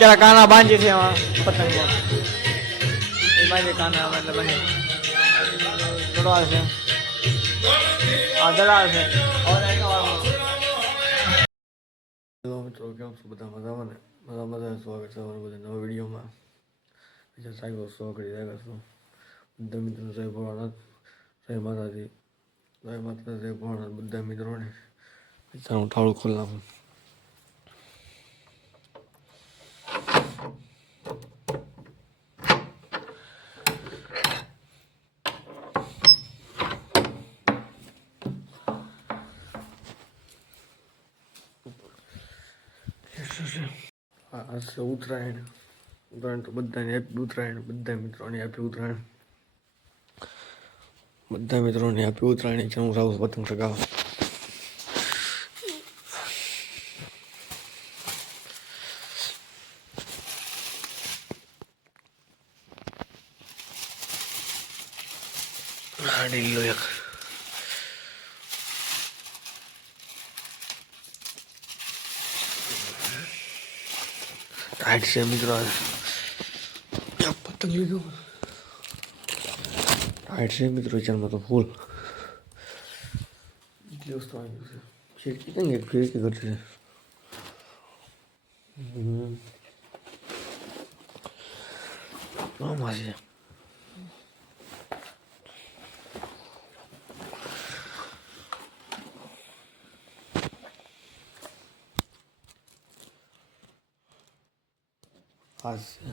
અત્યારે કાના બાંધી છે એમાં. પતંગમાં એ બાંધી કાના આવે એટલે બને છે. આ દડાળ છે. હેલો મિત્રો કેમ છો? બધા મજામાં ને? મજા મજા સ્વાગત છે અમારા બધા નવા વિડીયોમાં. બીજા સાહેબ શો કરી રહ્યા છો. બધા મિત્રો જય ભોળાનાથ જય માતાજી. જય માતા જય ભોળાનાથ બધા મિત્રોને. હું ટાળું ખોલી નાખું આ છે ઉત્તરાયણ. ઉત્તરાયણ તો બધાને હેપી ઉત્તરાયણ. બધા મિત્રોને હેપી ઉત્તરાયણ. બધા મિત્રોને હેપી ઉત્તરાયણ. છે હું સાવ પતંગ ચગાવવા આ ઢીલો એક ટાઈટ છે મિત્રો આ. આ પતંગ લીધું ટાઈટ છે મિત્રો વિચારમાં તો ફૂલ એટલી વસ્તુ આવી ગયું છે ખીડકી કેમ એક છે છે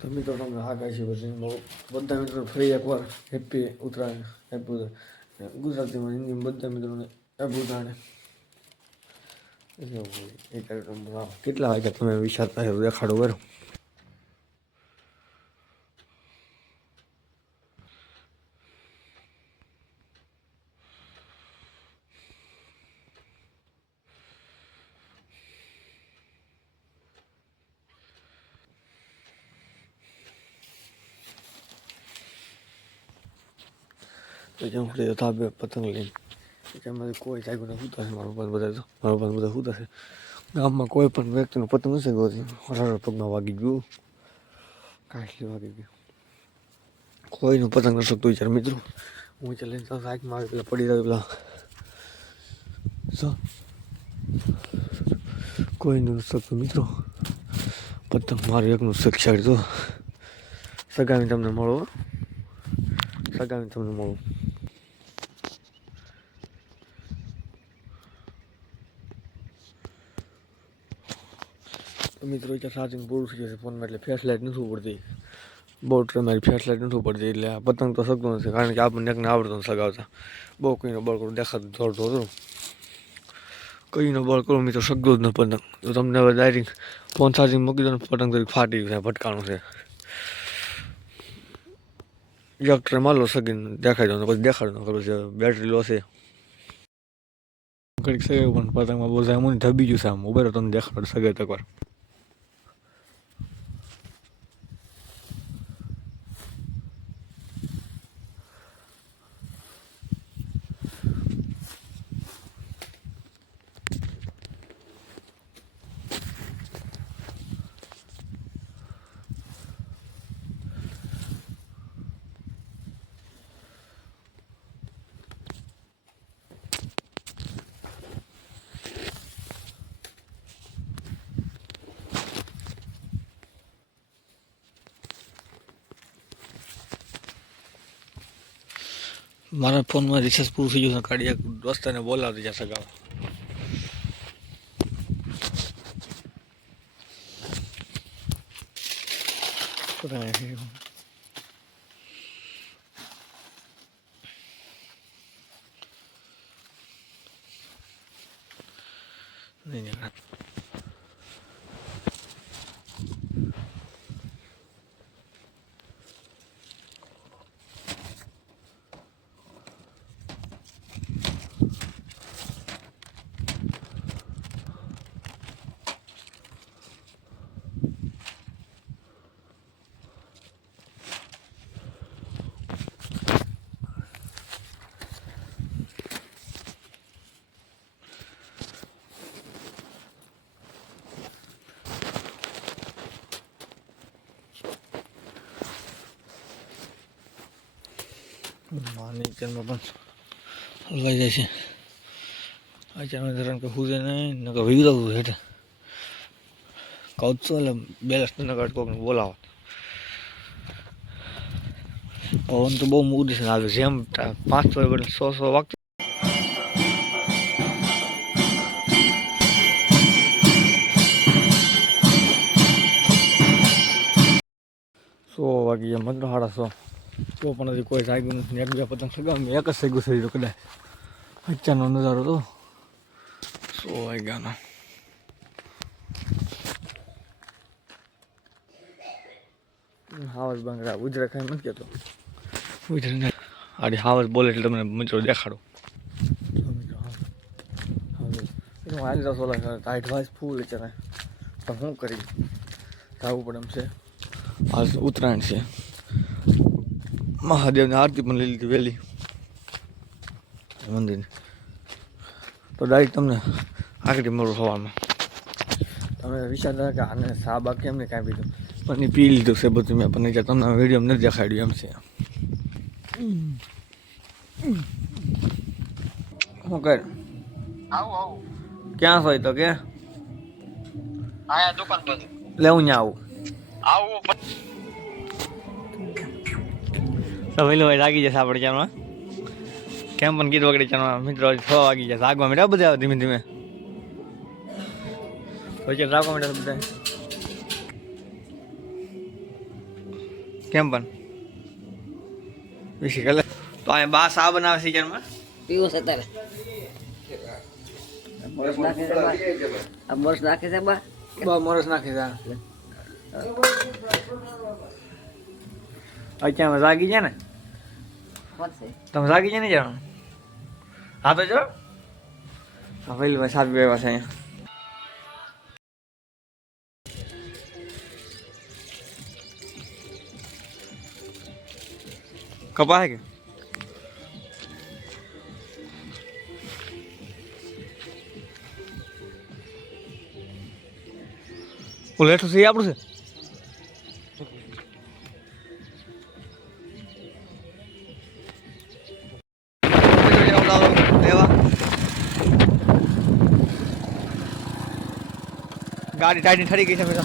તો મિત્રો તમને આ કહે છે. પછી બધા મિત્રો ફરી એકવાર હેપી ઉત્તરાયણ હેપી ઉત્તરાયણ. ગુજરાતીમાં, હિન્દીમાં બધા મિત્રોને હેપી ઉત્તરાયણ. એ કાર્યક્રમ. કેટલા વાગ્યા તમે વિચારતા છો દેખાડો બરો તો જેમ આપણે બે પતંગ લઈને જેમાં કોઈ જાગ્યું નથી ઉતારશે મારો પણ બધા તો મારો પણ બધા ઉતારશે ગામમાં કોઈ પણ વ્યક્તિનો પતંગ નથી ગયો હરાર પગમાં વાગી ગયું કાટલી વાગી ગયું કોઈનું પતંગ ન શકતું વિચાર મિત્રો હું ચાલે તો સાઈડમાં આવી પેલા પડી રહ્યો પેલા કોઈનું શકતું મિત્રો પતંગ મારું એકનું શિક્ષક તો સગાવી તમને મળો. સગાવી તમને મળું તો મિત્રો ત્યાં ચાર્જિંગ પૂરું થઈ જશે ફોનમાં, એટલે ફ્લેશ લાઇટ નથી પડતી બહુ મારી ફ્લેશ લાઇટ નથી પડતી એટલે આ પતંગ તો શકતો નથી, કારણ કે આપણને એકને આવડતું સગાવતા. બહુ કંઈનો કરું, દેખાતું દોડતો હતો. કંઈનો બળ કરું, મિત્રો શકતો જ ન પતંગ. તો તમને હવે ડાયરેક્ટ ફોન ચાર્જિંગ મૂકી દો ને, પતંગ તરીકે ફાટી છે ભટકાણું છે. એક ટ્રે માલો સગીને દેખાડી દો ને પછી દેખાડો ને છે બેટરી લો છે. ઘડીક સગાવ્યું પણ પતંગમાં બોલતા હું ધબી ગયું આમ. ઉભેરો, તમને દેખાડો, સગાઈ તકવાર. મારા ફોનમાં રિચાર્જ પૂરું થઈ ગયું છે કાઢી એક દોસ્તાને બોલાવતી જ્યાં સગાવા નહીં નહીં માની ચેનમાં પણ લઈ જાય છે. આ ચેનમાં ધરણ કે હુજે નહીં, ન કે વીરો હેઠે. કહું છું એટલે બેલેન્સ ન કાઢ કોકને બોલાવો. પવન તો બહુ મૂકી છે આવે જેમ પાંચ સો એટલે સો સો વાગતું સો વાગી ગયા મતલબ સાડા સો. તો પણ હજી કોઈ જાગ્યું નથી. એક બે પતંગ સગાવી એક જ સગું થઈ ગયું કદાચ. અચ્ચાનો નજારો તો સો વાગ્યાનો હાવસ બંગડા, ઉજરે ખાઈ નથી કહેતો ઉજરે આડી હાવસ બોલે એટલે તમને મિત્રો દેખાડો. જો મિત્રો હાવસ. હાવસ. એનું સોલા ટાઈટ વાઇસ ફૂલ છે તો શું કરી? જવું પડે એમ છે. આજ ઉત્તરાયણ છે. મહાદેવની આરતી પણ લઈ લીધી વહેલી. મંદિરની. તો ડાયરેક્ટ તમને આગળ મળું સવારમાં તમે વિચારતા કે આને સાબા કેમ ને કાંઈ પીધું પણ એ પી લીધું છે બધું મેં પણ જે તમને વીડિયો નથી દેખાડ્યું એમ છે. શું કર આવું આવું. ક્યાં હોય તો કે? લેવું ત્યાં આવું. આવું તો પેલું ભાઈ લાગી જશે આપણે ચાલમાં કેમ પણ કીધું વગડે ચાલમાં મિત્રો છ વાગી જશે આગવા મીઠા બધા ધીમે ધીમે. પછી રાખવા મીઠા બધા. કેમ પણ? વિશે કલે તો અહીંયા બા સા બનાવે છે ચાલમાં પીવું છે તારે બરસ નાખે છે બા? આ બરસ નાખે છે બા મોરસ નાખી દા અત્યારે જાગી છે ને? વધશે તમે જાગી છે ને જાણો હા તો જો. હા પેલી ભાઈ સાત બે છે અહીંયા. કપા હે કે? ઓલું હેઠું છે એ આપણું છે? ગાડી ટાઈટ ઠરી ગઈ છે મિત્રો.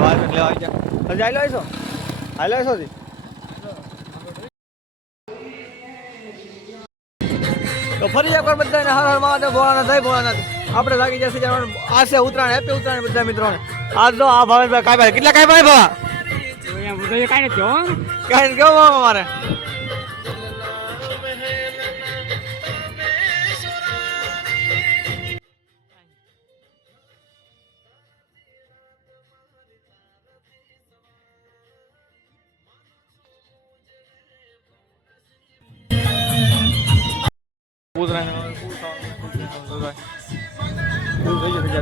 બાર મિનિટ લેવા આવી જા. હજી હાલો આવીશો? હાલો આવીશો હજી? તો ફરી એકવાર બધાને હર હર મહાદેવ ભોળાનાથ જય ભોળાનાથ. આપણે લાગી જશે જવાનું આ છે ઉત્તરાયણ હેપી ઉત્તરાયણ બધા મિત્રોને. આજ જો આ ભાવેશભાઈ કાંઈ ભાઈ કેટલા કાંઈ ભાઈ ભાવા કાંઈ નથી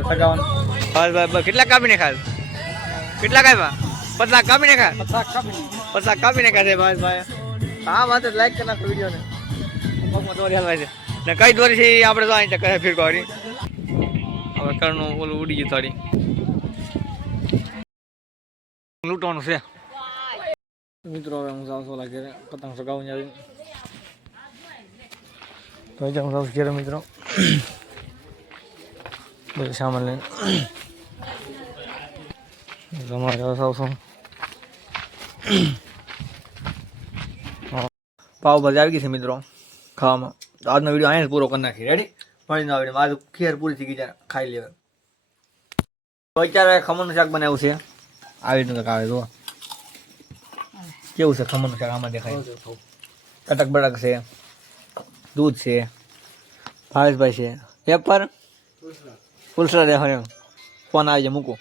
હો કાંઈ કેવું અમારે કેટલા કાપીને ખાય કેટલા કાપ્યા? પતલા કાપીને ખાય પચાસ કાપીને. ખાય છે ભાઈ ભાઈ. હા વાત લાઈક કરી નાખો વીડિયો ને પગમાં દોરી હલવાય છે. ને કઈ દોરી છે આપણે તો અહીં કહે ફિરકો કરી હવે કરનું ઓલું ઉડી ગયું થોડી લૂંટવાનું છે. મિત્રો હવે હું જાઉં છું ઓલા ઘેરે. પતંગ સગાવું આવી તો જાઉં છું ઘેરે મિત્રો. બધું સામાન લઈને તમારે આવશું પાવભાજી આવી ગઈ છે મિત્રો ખાવામાં તો આજનો વીડિયો અહીંયા જ પૂરો કરી નાખી રેડી મળીને આવે મારું ખીર પૂરી થઈ ગઈ ત્યારે ખાઈ લેવા તો અત્યારે ખમણનું શાક બનાવ્યું છે આવી રીતનું કંઈક આવે જો કેવું છે ખમણનું શાક આમાં દેખાય કટક બટક છે દૂધ છે ભાવેશભાઈ છે પેપર ફુલસરા દેખાય ફોન આવી જાય મૂકું